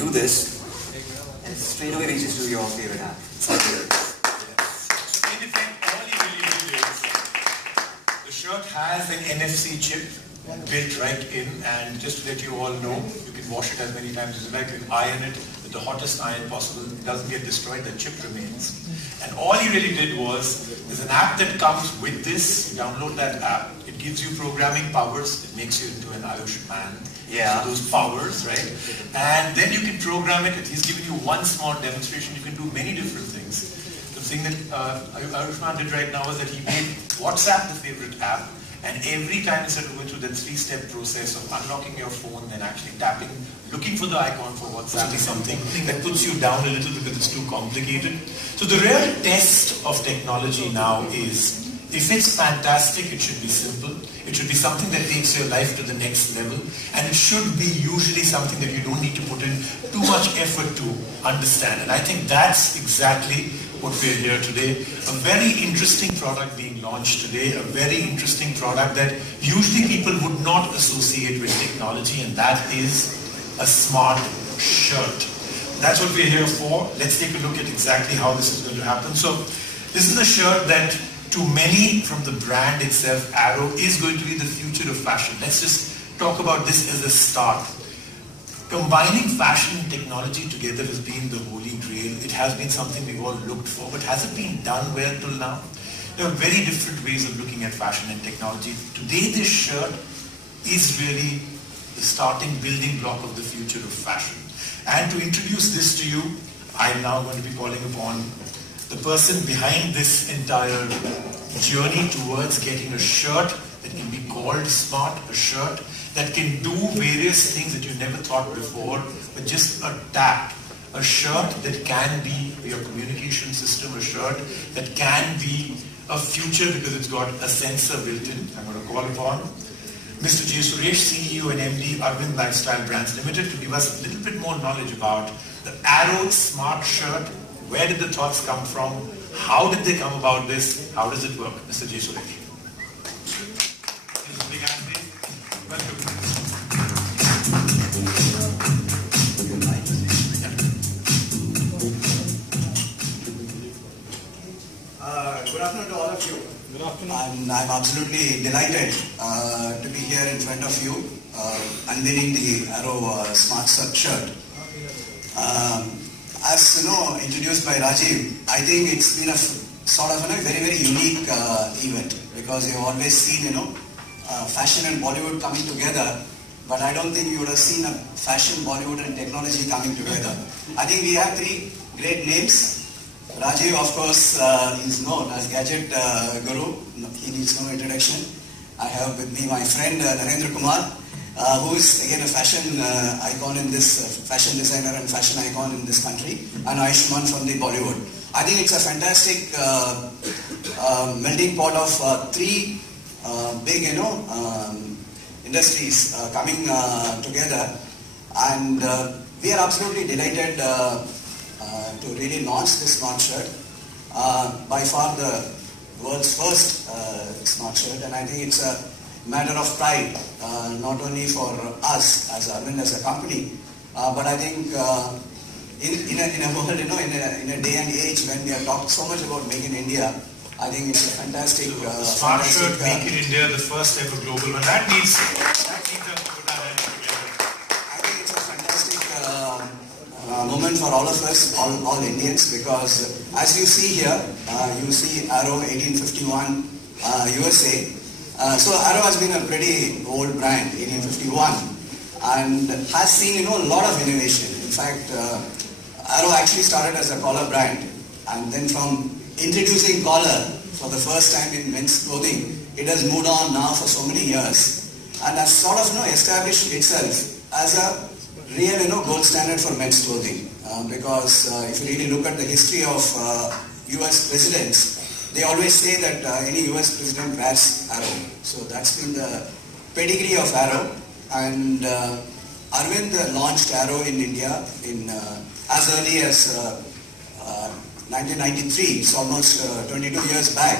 do this, and straight away reaches to your favorite app. In effect, all you really did is, the shirt has an NFC chip built right in, and just to let you all know, you can wash it as many times as you like, you can iron it with the hottest iron possible, it doesn't get destroyed, the chip remains. And all you really did was, there's an app that comes with this, you download that app, it gives you programming powers, it makes you into an Ayush man. Yeah. So those powers, right? And then you can program it, he's given you one small demonstration, you can do many different things. The thing that Ayushman did right now is that he made WhatsApp the favorite app, and every time instead of going through that three-step process of unlocking your phone, then actually tapping, looking for the icon for WhatsApp is something that puts you down a little because it's too complicated. So the real test of technology now is, if it's fantastic, it should be simple. It should be something that takes your life to the next level, and it should be usually something that you don't need to put in too much effort to understand. And I think that's exactly what we're here today. A very interesting product being launched today, a very interesting product that usually people would not associate with technology, and that is a smart shirt. That's what we're here for. Let's take a look at exactly how this is going to happen. So this is a shirt that, to many from the brand itself, Arrow, is going to be the future of fashion. Let's just talk about this as a start. Combining fashion and technology together has been the holy grail. It has been something we've all looked for, but has it been done well till now? There are very different ways of looking at fashion and technology. Today this shirt is really the starting building block of the future of fashion. And to introduce this to you, I'm now going to be calling upon the person behind this entire journey towards getting a shirt that can be called smart, a shirt that can do various things that you never thought before, but just a tap. A shirt that can be your communication system, a shirt that can be a future because it's got a sensor built in. I'm going to call upon Mr. J. Suresh, CEO and MD, Arvind Lifestyle Brands Limited, to give us a little bit more knowledge about the Arrow Smart Shirt. Where did the thoughts come from? How did they come about this? How does it work? Mr. J. Suresh. Big hand, please. Welcome. Good afternoon to all of you. Good afternoon. I'm absolutely delighted to be here in front of you, unveiling the Arrow Smart Shirt. As you know, introduced by Rajiv, I think it's been a sort of a very, very unique event, because you've always seen, fashion and Bollywood coming together, but I don't think you would have seen a fashion, Bollywood and technology coming together. I think we have three great names. Rajiv, of course, is known as Gadget Guru. He needs no introduction. I have with me my friend Narendra Kumar, who is again a fashion icon in this, fashion designer and fashion icon in this country, and Ayushman from the Bollywood. I think it's a fantastic melting pot of three big, industries coming together, and we are absolutely delighted to really launch this smart shirt. By far the world's first smart shirt, and I think it's a matter of pride, not only for us as Arvind as a company, but I think in a world, in a day and age when we have talked so much about Make in India, I think it's a fantastic smart shirt, Make in India, the first ever global one. That needs a moment for all of us, all Indians, because as you see here, you see Arrow 1851 USA. So Arrow has been a pretty old brand, 1851, and has seen a lot of innovation. In fact, Arrow actually started as a collar brand, and then from introducing collar for the first time in men's clothing, it has moved on now for so many years, and has sort of established itself as a real gold standard for men's clothing, because if you really look at the history of US presidents, they always say that any US president wears Arrow. So that's been the pedigree of Arrow, and Arvind launched Arrow in India in as early as 1993, so almost 22 years back.